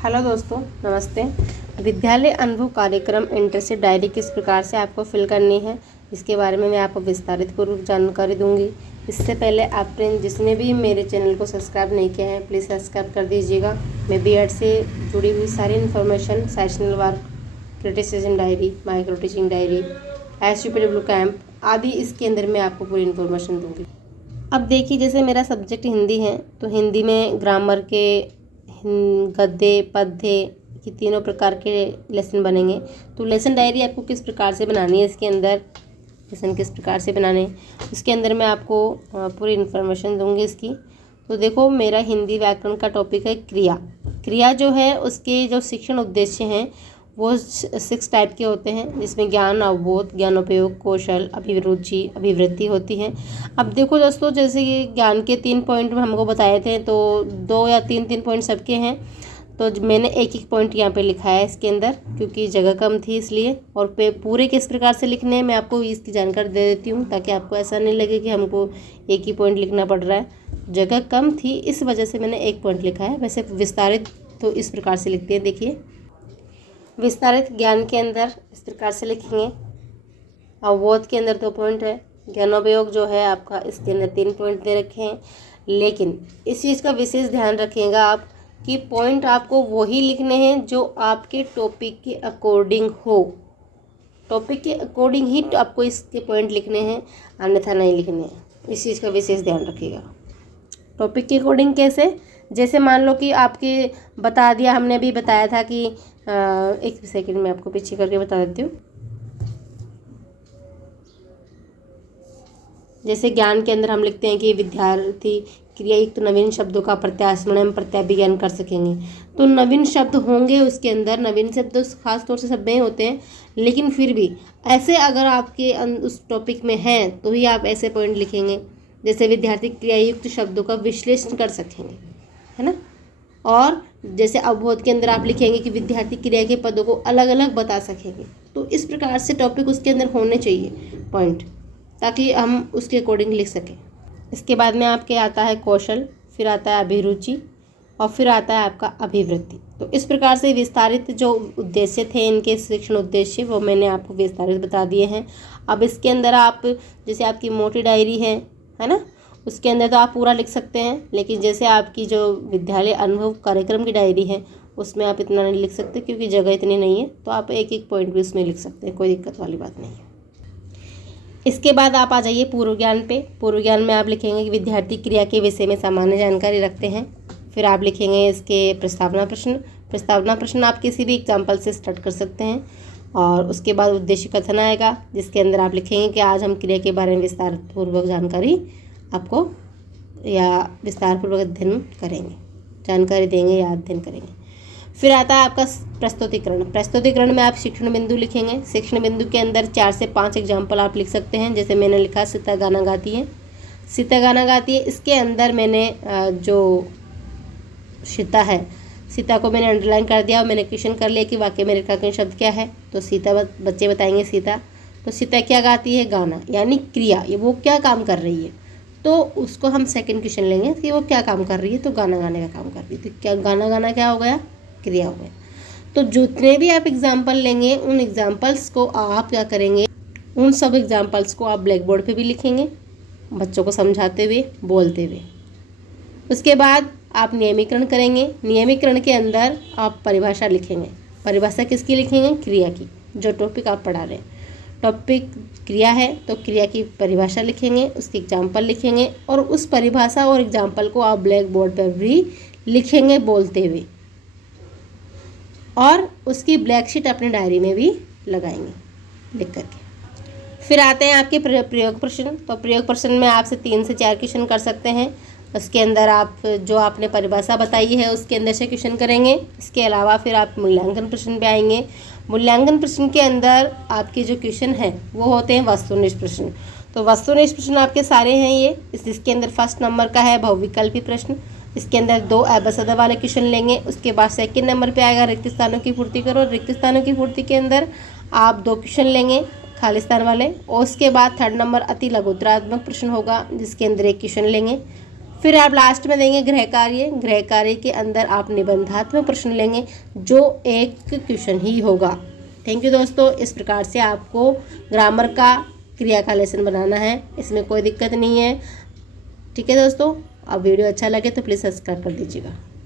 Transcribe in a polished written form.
Hello दोस्तों, नमस्ते। विद्यालय अनुभव कार्यक्रम इंटर्नशिप डायरी किस प्रकार से आपको फिल करनी है, इसके बारे में मैं आपको विस्तारित पूर्वक जानकारी दूंगी। इससे पहले आपने जिसने भी मेरे चैनल को सब्सक्राइब नहीं किया है, प्लीज़ सब्सक्राइब कर दीजिएगा। मैं बीएड से जुड़ी हुई सारी information, sessional work, criticism diary, micro teaching diary, SUPW camp आदि इसके अंदर मैं आपको पूरी इन्फॉर्मेशन दूँगी। अब देखिए, जैसे मेरा सब्जेक्ट हिंदी है, तो हिंदी में ग्रामर के गद्य पद्य की तीनों प्रकार के लेसन बनेंगे। तो लेसन डायरी आपको किस प्रकार से बनानी है, इसके अंदर लेसन किस प्रकार से बनाने, इसके अंदर मैं आपको पूरी इन्फॉर्मेशन दूंगी इसकी। तो देखो, मेरा हिंदी व्याकरण का टॉपिक है क्रिया। क्रिया जो है उसके जो शिक्षण उद्देश्य हैं वो 6 टाइप के होते हैं, जिसमें ज्ञान, अवबोध, ज्ञानोपयोग, कौशल, अभिरुचि, अभिवृत्ति होती है। अब देखो दोस्तों, जैसे कि ज्ञान के 3 पॉइंट हमको बताए थे, तो 2 या 3 पॉइंट सबके हैं। तो मैंने एक पॉइंट यहाँ पे लिखा है इसके अंदर, क्योंकि जगह कम थी इसलिए। और पूरे किस प्रकार से लिखने हैं मैं आपको इसकी जानकारी दे देती हूँ, ताकि आपको ऐसा नहीं लगे कि हमको एक ही पॉइंट लिखना पड़ रहा है। जगह कम थी, इस वजह से मैंने एक पॉइंट लिखा है। वैसे विस्तारित तो इस प्रकार से लिखते हैं। देखिए, विस्तारित ज्ञान के अंदर इस प्रकार से लिखेंगे। अवबोध के अंदर 2 पॉइंट है। ज्ञानोपयोग जो है आपका, इसके अंदर 3 पॉइंट दे रखे हैं। लेकिन इस चीज़ का विशेष ध्यान रखिएगा आप कि पॉइंट आपको वही लिखने हैं जो आपके टॉपिक के अकॉर्डिंग हो। टॉपिक के अकॉर्डिंग ही आपको इसके पॉइंट लिखने हैं, अन्यथा नहीं लिखने हैं। इस चीज़ का विशेष ध्यान रखिएगा। टॉपिक के अकॉर्डिंग कैसे? जैसे मान लो कि आपके बता दिया, हमने अभी बताया था कि एक सेकंड में आपको पीछे करके बता देती हूँ। जैसे ज्ञान के अंदर हम लिखते हैं कि विद्यार्थी क्रियायुक्त नवीन शब्दों का प्रत्यास्मरण एवं प्रत्याभिज्ञान कर सकेंगे। तो नवीन शब्द होंगे उसके अंदर। नवीन शब्द खास तौर से सब में होते हैं, लेकिन फिर भी ऐसे अगर आपके उस टॉपिक में हैं तो ही आप ऐसे पॉइंट लिखेंगे। जैसे विद्यार्थी क्रियायुक्त शब्दों का विश्लेषण कर सकेंगे, है ना। और जैसे अवबोध के अंदर आप लिखेंगे कि विद्यार्थी क्रिया के पदों को अलग अलग बता सकेंगे। तो इस प्रकार से टॉपिक उसके अंदर होने चाहिए पॉइंट, ताकि हम उसके अकॉर्डिंग लिख सकें। इसके बाद में आपके आता है कौशल, फिर आता है अभिरुचि, और फिर आता है आपका अभिवृत्ति। तो इस प्रकार से विस्तारित जो उद्देश्य थे इनके शिक्षण उद्देश्य, वो मैंने आपको विस्तारित बता दिए हैं। अब इसके अंदर आप, जैसे आपकी मोटी डायरी है ना, उसके अंदर तो आप पूरा लिख सकते हैं। लेकिन जैसे आपकी जो विद्यालय अनुभव कार्यक्रम की डायरी है, उसमें आप इतना नहीं लिख सकते, क्योंकि जगह इतनी नहीं है। तो आप एक पॉइंट भी उसमें लिख सकते हैं, कोई दिक्कत वाली बात नहीं है। इसके बाद आप आ जाइए पूर्व ज्ञान पे। पूर्व ज्ञान में आप लिखेंगे कि विद्यार्थी क्रिया के विषय में सामान्य जानकारी रखते हैं। फिर आप लिखेंगे इसके प्रस्तावना प्रश्न। प्रस्तावना प्रश्न आप किसी भी एग्जाम्पल से स्टार्ट कर सकते हैं। और उसके बाद उद्देश्य कथन आएगा, जिसके अंदर आप लिखेंगे कि आज हम क्रिया के बारे में विस्तार पूर्वक जानकारी आपको या विस्तार पूर्वक अध्ययन करेंगे, जानकारी देंगे या अध्ययन करेंगे। फिर आता है आपका प्रस्तुतिकरण। प्रस्तुतिकरण में आप शिक्षण बिंदु लिखेंगे। शिक्षण बिंदु के अंदर 4 से 5 एग्जाम्पल आप लिख सकते हैं। जैसे मैंने लिखा, सीता गाना गाती है। सीता गाना गाती है, इसके अंदर मैंने जो सीता है, सीता को मैंने अंडरलाइन कर दिया और मैंने क्वेश्चन कर लिया कि वाक्य में रेखांकन शब्द क्या है। तो सीता, बच्चे बताएंगे सीता। तो सीता क्या गाती है? गाना, यानी क्रिया, ये वो क्या काम कर रही है। तो उसको हम सेकंड क्वेश्चन लेंगे कि वो क्या काम कर रही है। तो गाना गाने का काम कर रही है। तो क्या गाना गाना क्या हो गया? क्रिया हो गया। तो जितने भी आप एग्जाम्पल लेंगे, उन एग्जाम्पल्स को आप क्या करेंगे, उन सब एग्जाम्पल्स को आप ब्लैक बोर्ड पे भी लिखेंगे, बच्चों को समझाते हुए, बोलते हुए। उसके बाद आप नियमीकरण करेंगे। नियमीकरण के अंदर आप परिभाषा लिखेंगे। परिभाषा किसकी लिखेंगे? क्रिया की। जो टॉपिक आप पढ़ा रहे हैं, टॉपिक क्रिया है तो क्रिया की परिभाषा लिखेंगे, उसके एग्जाम्पल लिखेंगे, और उस परिभाषा और एग्जाम्पल को आप ब्लैक बोर्ड पर भी लिखेंगे बोलते हुए, और उसकी ब्लैक शीट अपने डायरी में भी लगाएंगे लिख करके। फिर आते हैं आपके प्रयोग प्रश्न। तो प्रयोग प्रश्न में आपसे 3 से 4 क्वेश्चन कर सकते हैं। उसके अंदर आप जो आपने परिभाषा बताई है उसके अंदर से क्वेश्चन करेंगे। इसके अलावा फिर आप मूल्यांकन प्रश्न पे आएंगे। मूल्यांकन प्रश्न के अंदर आपके जो क्वेश्चन हैं वो होते हैं वस्तुनिष्ठ प्रश्न। तो वस्तुनिष्ठ प्रश्न आपके सारे हैं ये। इसके अंदर 1 नंबर का है बहुविकल्पी प्रश्न। इसके अंदर 2 अबसद वाले क्वेश्चन लेंगे। उसके बाद 2nd नंबर पे आएगा रिक्त स्थानों की पूर्ति करो। रिक्त स्थानों की पूर्ति के अंदर आप 2 क्वेश्चन लेंगे खाली स्थान वाले। और उसके बाद 3rd नंबर अति लघुत्तरात्मक प्रश्न होगा, जिसके अंदर 1 क्वेश्चन लेंगे। फिर आप लास्ट में देंगे गृह कार्य। गृह कार्य के अंदर आप निबंधात्मक प्रश्न लेंगे जो एक क्वेश्चन ही होगा। थैंक यू दोस्तों। इस प्रकार से आपको ग्रामर का क्रिया का लेसन बनाना है, इसमें कोई दिक्कत नहीं है। ठीक है दोस्तों, अब वीडियो अच्छा लगे तो प्लीज़ सब्सक्राइब कर दीजिएगा।